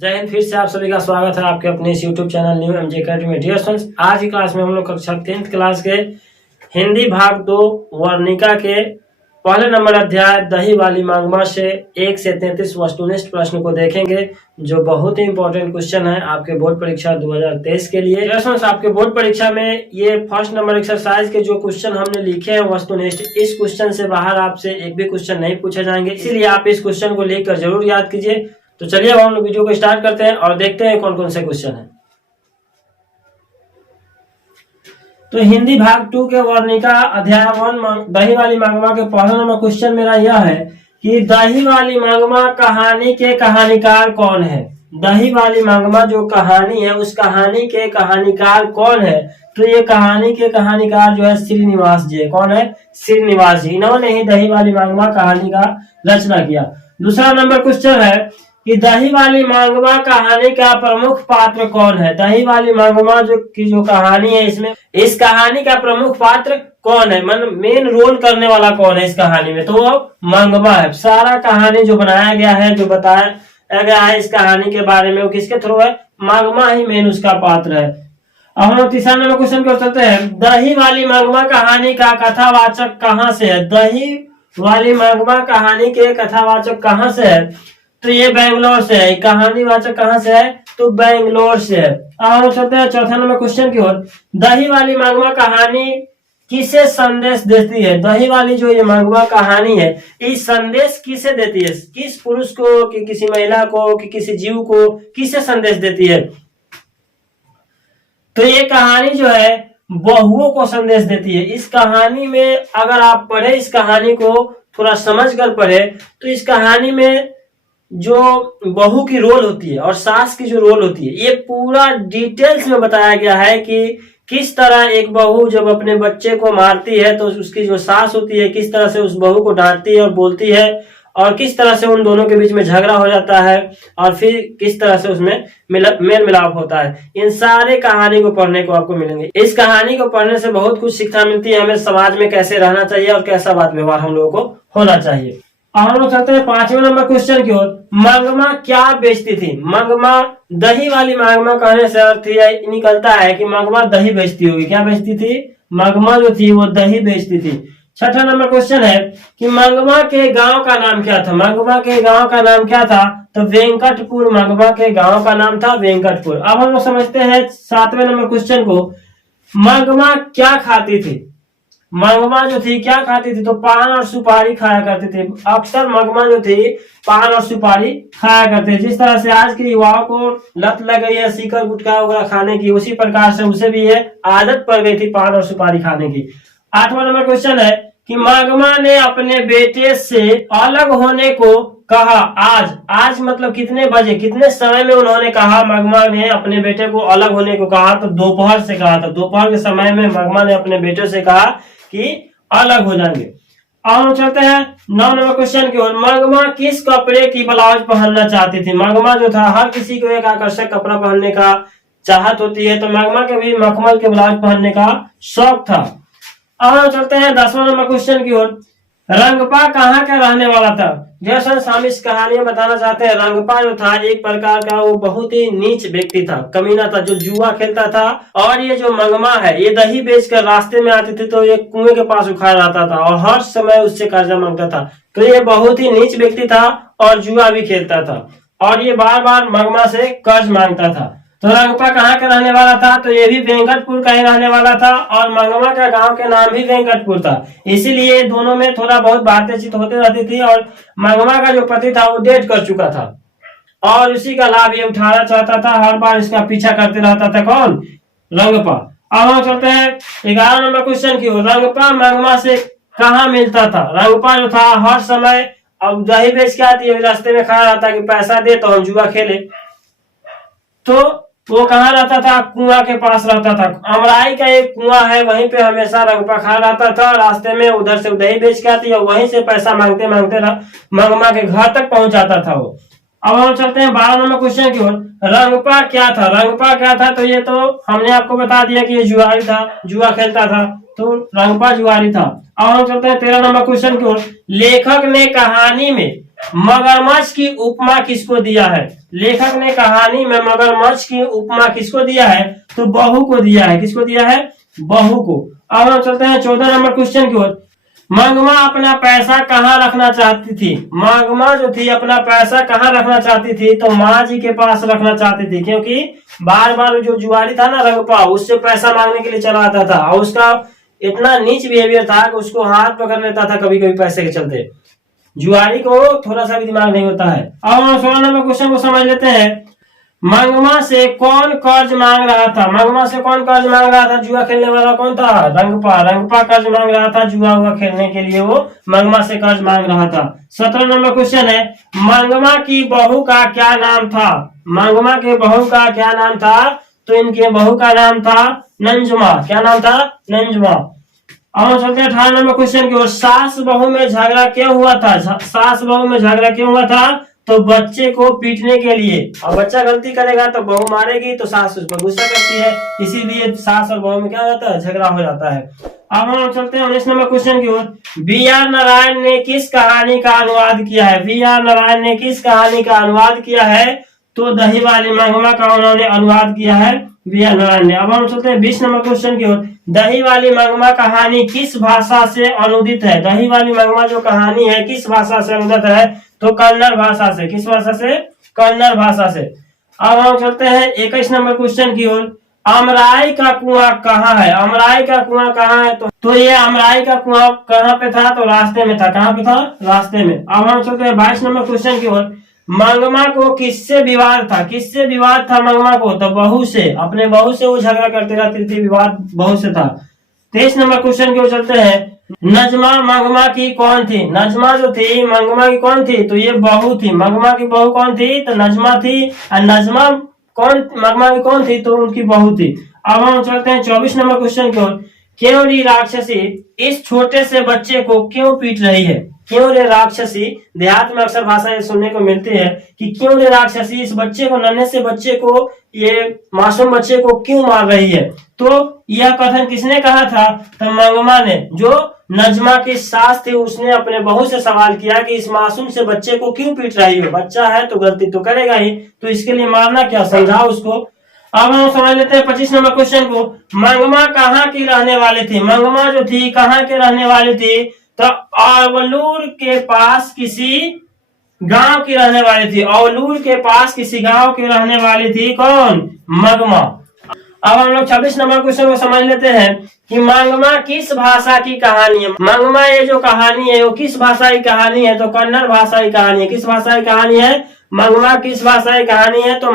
जय हिंद। फिर से आप सभी का स्वागत है आपके अपने इस YouTube channel new MJ academy में। डियर स्टूडेंट्स, आज की क्लास में हम लोग कक्षा 10th क्लास के हिंदी भाग 2 वर्णिका के पहले नंबर अध्याय दही वाली मांगमा से 1 से 33 वस्तुनिष्ठ प्रश्न को देखेंगे, जो बहुत ही इंपॉर्टेंट क्वेश्चन है आपके बोर्ड परीक्षा 2023 के लिए। डियर स्टूडेंट्स, आपके बोर्ड परीक्षा में ये फर्स्ट नंबर एक्सरसाइज के जो क्वेश्चन हमने लिखे हैं वस्तुनिष्ठ, इस क्वेश्चन से बाहर आपसे एक भी क्वेश्चन नहीं पूछे जाएंगे, इसीलिए आप इस क्वेश्चन को लेकर जरूर याद कीजिए। तो चलिए अब हम लोग वीडियो को स्टार्ट करते हैं और देखते हैं कौन कौन से क्वेश्चन हैं। तो हिंदी भाग 2 के वर्णिका अध्याय 1 दही वाली मांगमा के पहला नंबर क्वेश्चन मेरा यह है कि दही वाली मांगमा कहानी के कहानीकार कौन है। दही वाली मांगमा जो कहानी है उस कहानी के कहानीकार कौन है। तो ये कहानी के कहानीकार जो है श्रीनिवास जी है। कौन है? श्रीनिवास जी। इन्होंने ही दही वाली मांगमा कहानी का रचना किया। दूसरा नंबर क्वेश्चन है कि दही वाली मांगमा कहानी का प्रमुख पात्र कौन है। दही वाली मांगमा जो कहानी है, इसमें इस कहानी का प्रमुख पात्र कौन है, मतलब मेन रोल करने वाला कौन है इस कहानी में। तो वो मांगमा है। सारा कहानी जो बनाया गया है, जो बताया गया है इस कहानी के बारे में, वो किसके थ्रू है? मांगमा ही मेन उसका पात्र है। अब हम तीसरा नंबर क्वेश्चन को चलते हैं। दही वाली मांगमा कहानी का कथावाचक कहाँ से है। दही वाली मांगमा कहानी के कथावाचक कहाँ से है? तो ये बेंगलोर से है। कहानी वाचक कहाँ से है? तो बेंगलोर से है। अब हम चलते हैं चौथा नंबर क्वेश्चन की ओर। दही वाली मांगमा कहानी किसे संदेश देती है। दही वाली जो ये मांगमा कहानी है, इस संदेश किसे देती है? किस पुरुष को, कि किसी महिला को, कि किसी जीव को, किसे संदेश देती है? तो ये कहानी जो है बहुओं को संदेश देती है। इस कहानी में अगर आप पढ़े, इस कहानी को थोड़ा समझ कर पढ़े, तो इस कहानी में जो बहू की रोल होती है और सास की जो रोल होती है, ये पूरा डिटेल्स में बताया गया है कि किस तरह एक बहू जब अपने बच्चे को मारती है तो उसकी जो सास होती है किस तरह से उस बहू को डांटती है और बोलती है, और किस तरह से उन दोनों के बीच में झगड़ा हो जाता है, और फिर किस तरह से उसमें मेल मिलाप होता है। इन सारे कहानी को पढ़ने को आपको मिलेंगे। इस कहानी को पढ़ने से बहुत कुछ शिक्षा मिलती है, हमें समाज में कैसे रहना चाहिए और कैसा बात व्यवहार हम लोगों को होना चाहिए। हम लोग चलते हैं 5वें नंबर क्वेश्चन की ओर। मांगमा क्या बेचती थी। मांगमा, दही वाली मांगमा कहने से अर्थ यह निकलता है कि मांगमा दही बेचती होगी। क्या बेचती थी? मांगमा जो थी वो दही बेचती थी। छठा नंबर क्वेश्चन है कि मांगमा के गांव का नाम क्या था। मांगमा के गांव का नाम क्या था? तो वेंकटपुर। मांगमा के गांव का नाम था वेंकटपुर। अब हम लोग समझते हैं 7वें नंबर क्वेश्चन को। मांगमा क्या खाती थी। मांगमा जो थी क्या खाती थी? तो पान और सुपारी खाया करती थी। अक्सर मांगमा जो थी पान और सुपारी खाया करते थे। जिस तरह से आज के युवाओं को लत लग गई है सिकर गुटखा वगैरह खाने की, उसी प्रकार से उसे भी ये आदत पड़ गई थी पान और सुपारी खाने की। 8वां नंबर क्वेश्चन है कि मांगमा ने अपने बेटे से अलग होने को कहा। आज मतलब कितने बजे, कितने समय में उन्होंने कहा? मांगमा ने अपने बेटे को अलग होने को कहा तो दोपहर से कहा था। दोपहर के समय में मांगमा ने अपने बेटे से कहा कि अलग हो जाएंगे। अब हम चलते हैं 9 नंबर क्वेश्चन की ओर। मांगमा किस कपड़े की ब्लाउज पहनना चाहती थी। मांगमा जो था, हर किसी को एक आकर्षक कपड़ा पहनने का चाहत होती है, तो मांगमा के भी मखमल के ब्लाउज पहनने का शौक था। अब हम चलते हैं 10वां नंबर क्वेश्चन की ओर। रंगपा कहाँ का रहने वाला था। जैसा हम इस कहानी में बताना चाहते हैं, रंगपा जो था एक प्रकार का वो बहुत ही नीच व्यक्ति था, कमीना था, जो जुआ खेलता था। और ये जो मांगमा है, ये दही बेचकर रास्ते में आती थी तो ये कुएं के पास उखाड़ आता था और हर समय उससे कर्जा मांगता था। तो ये बहुत ही नीच व्यक्ति था और जुआ भी खेलता था और ये बार बार मांगमा से कर्ज मांगता था। तो रंगपा कहाँ का रहने वाला था? तो ये भी वेंकटपुर का ही रहने वाला था और मांगमा का गांव के नाम भी वेंकटपुर था। इसीलिए दोनों में थोड़ा बहुत बातचीत होती रहती थी और मांगमा का जो पति था वो डेट कर चुका था और उसी का लाभ ये उठाना चाहता था। हर बार इसका पीछा करते रहता था। कौन? रंगपा। अब हम चलते हैं 11 नंबर क्वेश्चन की ओर। रंगपा मांगमा से कहाँ मिलता था। रंगपा जो था हर समय अब दही बेच के आती है, रास्ते में खड़ा रहता कि पैसा दे तो हम जुआ खेले। तो वो कहाँ रहता था? कुआं के पास रहता था। अमराई का एक कुआं है, वहीं पे हमेशा रंगपा खड़ा रहता था। रास्ते में उधर से दही बेच के आती और वहीं से पैसा मांगते मांगते मांगमा के घर तक पहुंच जाता था वो। अब हम चलते हैं 12 नंबर क्वेश्चन की ओर। रंगपा क्या था। रंगपा क्या था? तो ये तो हमने आपको बता दिया कि ये जुआरी था, जुआ खेलता था, तो रंगपा जुआरी था। अब हम चलते हैं 13 नंबर क्वेश्चन की ओर। लेखक ने कहानी में मगरमच्छ की उपमा किसको दिया है? लेखक ने कहानी में मगरमच्छ की उपमा किसको दिया है? तो बहू को दिया है। किसको दिया है? बहू को। अब हम चलते हैं 14 नंबर क्वेश्चन की ओर। मंगमा अपना पैसा कहाँ रखना चाहती थी? मंगमा जो थी अपना पैसा कहाँ रखना चाहती थी? तो माँ जी के पास रखना चाहती थी, क्योंकि बार बार जो जुआरी था ना रंगपा, उससे पैसा मांगने के लिए चला आता था और उसका इतना नीच बिहेवियर था कि उसको हाथ पकड़ लेता था कभी कभी पैसे के चलते। जुआरी को थोड़ा सा भी दिमाग नहीं होता है। अब हम 16 नंबर क्वेश्चन को समझ लेते हैं। मंगमा से कौन कर्ज मांग रहा था? मंगमा से कौन कर्ज मांग रहा था? जुआ खेलने वाला कौन था? रंगपा। रंगपा कर्ज मांग रहा था, जुआ हुआ खेलने के लिए वो मंगमा से कर्ज मांग रहा था। 17 नंबर क्वेश्चन है, मंगमा की बहू का क्या नाम था? मंगमा के बहू का क्या नाम था? तो इनके बहू का नाम था नंजुमा। क्या नाम था? नंजुमा। अब चलते हैं 18 नंबर क्वेश्चन की ओर। सास बहू में झगड़ा क्यों हुआ था? सास बहू में झगड़ा क्यों हुआ था? तो बच्चे को पीटने के लिए। और बच्चा गलती करेगा तो बहू मारेगी तो सास उस पर गुस्सा करती है, इसीलिए सास और बहू में क्या हो जाता है? झगड़ा हो जाता है। अब हम चलते हैं 19 नंबर क्वेश्चन की ओर। बी आर नारायण ने किस कहानी का अनुवाद किया है? बी आर नारायण ने किस कहानी का अनुवाद किया है? तो दही वाली मंगमा का उन्होंने अनुवाद किया है बी आर नारायण ने। अब हम चलते हैं 20 नंबर क्वेश्चन की ओर। दही वाली मंगमा कहानी किस भाषा से अनुदित है? दही वाली मंगमा जो कहानी है किस भाषा से अनुदित है? तो कन्नड़ भाषा से। किस भाषा से? कन्नड़ भाषा से। अब हम चलते हैं 21 नंबर क्वेश्चन की ओर। अमराई का कुआं कहाँ है? अमराई का कुआं कहाँ है? तो ये अमराई का कुआं कहाँ पे था? तो रास्ते में था। कहाँ पे था? रास्ते में। अब हम चलते हैं 22 नंबर क्वेश्चन की ओर। मंगमा को किससे विवाद था? किससे विवाद था मंगमा को? तो बहू से। अपने बहू से वो झगड़ा करती रहती थी, विवाद बहू से था। 23 नंबर क्वेश्चन की ओर चलते हैं। नजमा मंगमा की कौन थी? नजमा जो थी मंगमा की कौन थी? तो ये बहू थी। मंगमा की बहू कौन थी? तो नजमा थी। और नजमा कौन मंगमा की कौन थी? तो उनकी बहू थी। अब हम चलते हैं 24 नंबर क्वेश्चन की ओर। क्यों री राक्षसी इस छोटे से बच्चे को क्यों पीट रही है? क्यों रे राक्षसी, देहात में अक्सर भाषा सुनने को मिलती है कि क्यों रे राक्षसी इस बच्चे को, नन्हे से बच्चे को, ये मासूम बच्चे को क्यों मार रही है? तो यह कथन किसने कहा था? तो मंगमा ने। जो नजमा की सास थी उसने अपने बहू से सवाल किया कि इस मासूम से बच्चे को क्यों पीट रही हो? बच्चा है तो गलती तो करेगा ही, तो इसके लिए मारना क्या? समझाओ उसको। अब हम समझ लेते हैं 25 नंबर क्वेश्चन को। मंगमा कहाँ की रहने वाली थी? मंगमा जो थी कहाँ के रहने वाली थी? तो अवलूर के पास किसी गांव की रहने वाली थी। अवलूर के पास किसी गांव की रहने वाली थी कौन? मंगमा। अब हम लोग 26 नंबर क्वेश्चन को समझ लेते हैं कि मंगमा किस भाषा की कहानी है? मंगमा ये जो कहानी है वो किस भाषा की कहानी है? तो कन्नड़ भाषा की कहानी है। किस भाषा की कहानी है? मंगमा किस भाषा की कहानी है? तो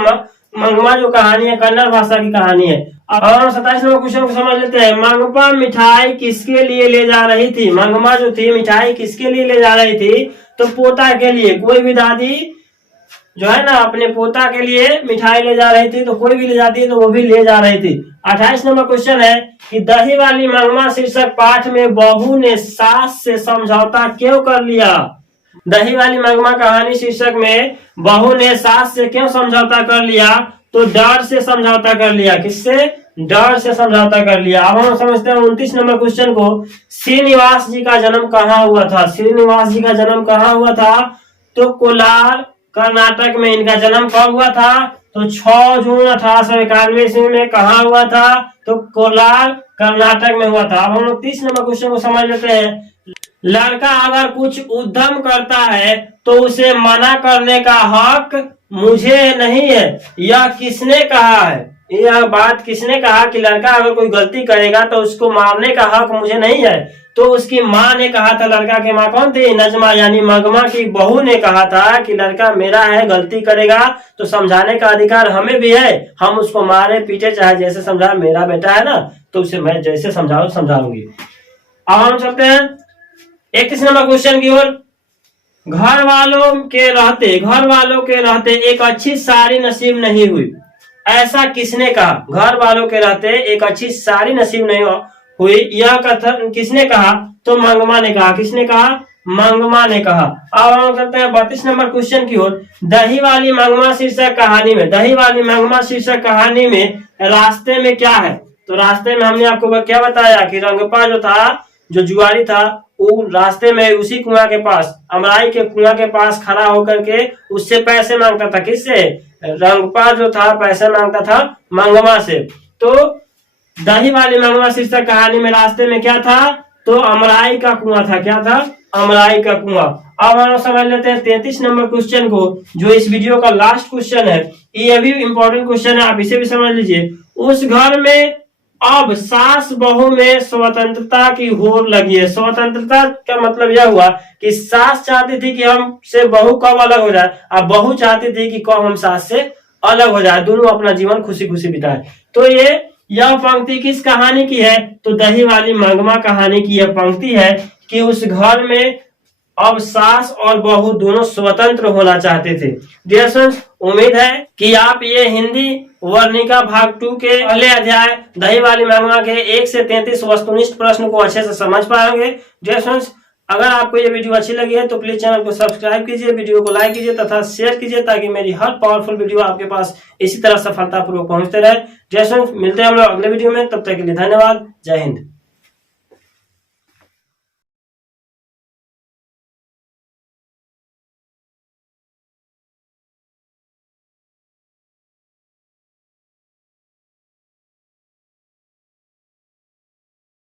मंगमा जो कहानी है कन्नड़ भाषा की कहानी है। और 27 नंबर क्वेश्चन को समझ लेते हैं। मंगमा मिठाई किसके लिए ले जा रही थी? मंगमा जो थी मिठाई किसके लिए ले जा रही थी? तो पोता के लिए। कोई भी दादी जो है ना अपने पोता के लिए मिठाई ले जा रही थी, तो कोई भी ले जाती है तो वो भी ले जा रही थी। 28 नंबर क्वेश्चन है कि दही वाली मंगमा शीर्षक पाठ में बहू ने सास से समझौता क्यों कर लिया? दही वाली मंगमा कहानी शीर्षक में बहू ने सास से क्यों समझौता कर लिया? तो डर से समझौता कर लिया। किससे? डर से समझौता कर लिया। अब हम समझते हैं 29 नंबर क्वेश्चन को। श्रीनिवास जी का जन्म कहाँ हुआ था? श्रीनिवास जी का जन्म कहाँ हुआ था? तो कोलार कर्नाटक में इनका जन्म कब हुआ था? तो 6 जून 1891 ईस्वी में। कहाँ हुआ था? तो कोलार कर्नाटक में हुआ था। अब हम लोग 30 नंबर क्वेश्चन को समझ लेते हैं। लड़का अगर कुछ उद्यम करता है तो उसे मना करने का हक मुझे नहीं है। यह किसने कहा है? यह बात किसने कहा कि लड़का अगर कोई गलती करेगा तो उसको मारने का हक मुझे नहीं है? तो उसकी माँ ने कहा था। लड़का की माँ कौन थी? नजमा, यानी मंगमा की बहू ने कहा था कि लड़का मेरा है, गलती करेगा तो समझाने का अधिकार हमें भी है, हम उसको मारे पीटे चाहे जैसे समझा, मेरा बेटा है ना, तो उसे मैं जैसे समझाऊं समझाऊंगी। अब हम चलते हैं 31 नंबर क्वेश्चन की ओर। घर वालों के रहते एक अच्छी सारी नसीब नहीं हुई, ऐसा किसने कहा? घर वालों के रहते एक अच्छी सारी नसीब नहीं हुई, यह कथन किसने कहा? तो मंगमा ने कहा। किसने कहा? मंगमा ने कहा। अब हम करते हैं 32 नंबर क्वेश्चन की ओर। दही वाली मंगमा शीर्षक कहानी में, दही वाली मंगमा शीर्षक कहानी में रास्ते में क्या है? तो रास्ते में हमने आपको क्या बताया कि रंगपा जो था, जो जुआरी था, वो रास्ते में उसी कुआं के पास, अमराई के कुआं के पास खड़ा होकर के उससे पैसे मांगता था। किससे? रंगपा जो था पैसे मांगता था मंगवा से। तो दही वाली मंगवा शीर्षक कहानी में रास्ते में क्या था? तो अमराई का कुआं था। क्या था? अमराई का कुआं। अब हम समझ लेते हैं 33 नंबर क्वेश्चन को, जो इस वीडियो का लास्ट क्वेश्चन है। ये भी इंपॉर्टेंट क्वेश्चन है, आप इसे भी समझ लीजिए। उस घर में अब सास बहू में स्वतंत्रता की होड़ लगी है। स्वतंत्रता का मतलब यह हुआ कि सास चाहती थी कि हमसे बहू कब अलग हो जाए, अब बहू चाहती थी कि कब हम सास से अलग हो जाए, दोनों अपना जीवन खुशी खुशी बिताए। तो यह पंक्ति किस कहानी की है? तो दही वाली मंगमा कहानी की यह पंक्ति है कि उस घर में अब सास और बहू दोनों स्वतंत्र होना चाहते थे। डियर स्टूडेंट्स, उम्मीद है कि आप ये हिंदी वर्णिका भाग 2 के पहले अध्याय दही वाली मंगमा के 1 से 33 वस्तुनिष्ठ प्रश्न को अच्छे से समझ पाएंगे। डियर स्टूडेंट्स, अगर आपको ये वीडियो अच्छी लगी है तो प्लीज चैनल को सब्सक्राइब कीजिए, वीडियो को लाइक कीजिए तथा शेयर कीजिए, ताकि मेरी हर पावरफुल वीडियो आपके पास इसी तरह सफलतापूर्वक पहुंचते रहे। डियर स्टूडेंट्स, मिलते हैं हम लोग अगले वीडियो में, तब तक के लिए धन्यवाद। जय हिंद।